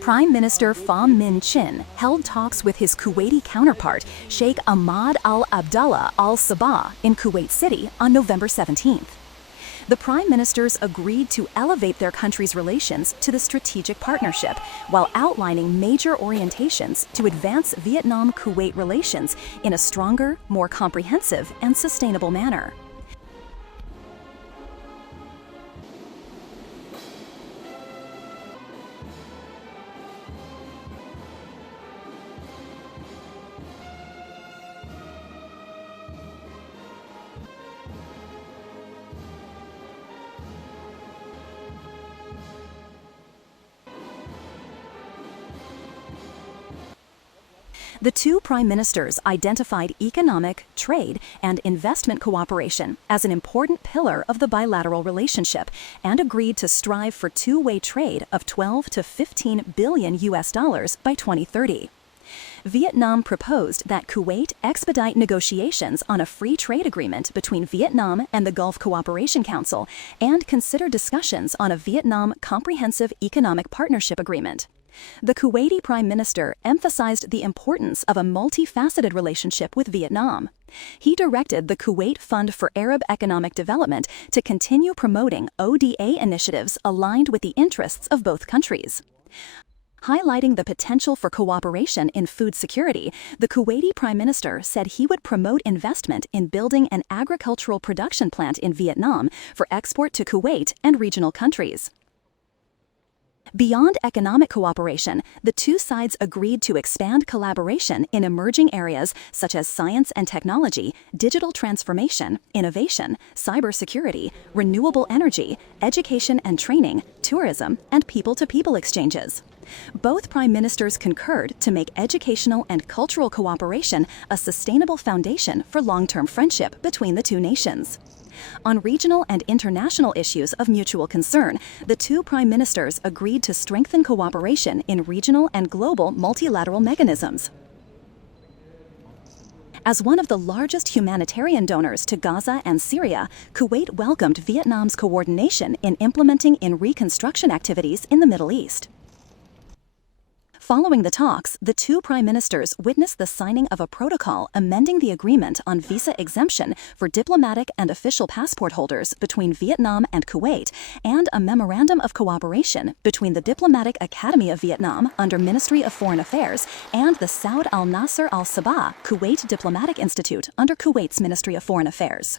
Prime Minister Pham Minh Chinh held talks with his Kuwaiti counterpart, Sheikh Ahmad Al-Abdullah Al-Sabah, in Kuwait City on November 17th. The prime ministers agreed to elevate their countries' relations to the strategic partnership while outlining major orientations to advance Vietnam-Kuwait relations in a stronger, more comprehensive, and sustainable manner. The two prime ministers identified economic, trade, and investment cooperation as an important pillar of the bilateral relationship and agreed to strive for two-way trade of 12 to 15 billion US dollars by 2030. Vietnam proposed that Kuwait expedite negotiations on a free trade agreement between Vietnam and the Gulf Cooperation Council and consider discussions on a Vietnam Comprehensive Economic Partnership Agreement. The Kuwaiti Prime Minister emphasized the importance of a multifaceted relationship with Vietnam. He directed the Kuwait Fund for Arab Economic Development to continue promoting ODA initiatives aligned with the interests of both countries. Highlighting the potential for cooperation in food security, the Kuwaiti Prime Minister said he would promote investment in building an agricultural production plant in Vietnam for export to Kuwait and regional countries. Beyond economic cooperation, the two sides agreed to expand collaboration in emerging areas such as science and technology, digital transformation, innovation, cybersecurity, renewable energy, education and training, tourism, and people-to-people exchanges. Both prime ministers concurred to make educational and cultural cooperation a sustainable foundation for long-term friendship between the two nations. On regional and international issues of mutual concern, the two prime ministers agreed to strengthen cooperation in regional and global multilateral mechanisms. As one of the largest humanitarian donors to Gaza and Syria, Kuwait welcomed Vietnam's coordination in implementing reconstruction activities in the Middle East. Following the talks, the two prime ministers witnessed the signing of a protocol amending the agreement on visa exemption for diplomatic and official passport holders between Vietnam and Kuwait, and a memorandum of cooperation between the Diplomatic Academy of Vietnam under Ministry of Foreign Affairs and the Saud Al Nasser Al-Sabah Kuwait Diplomatic Institute under Kuwait's Ministry of Foreign Affairs.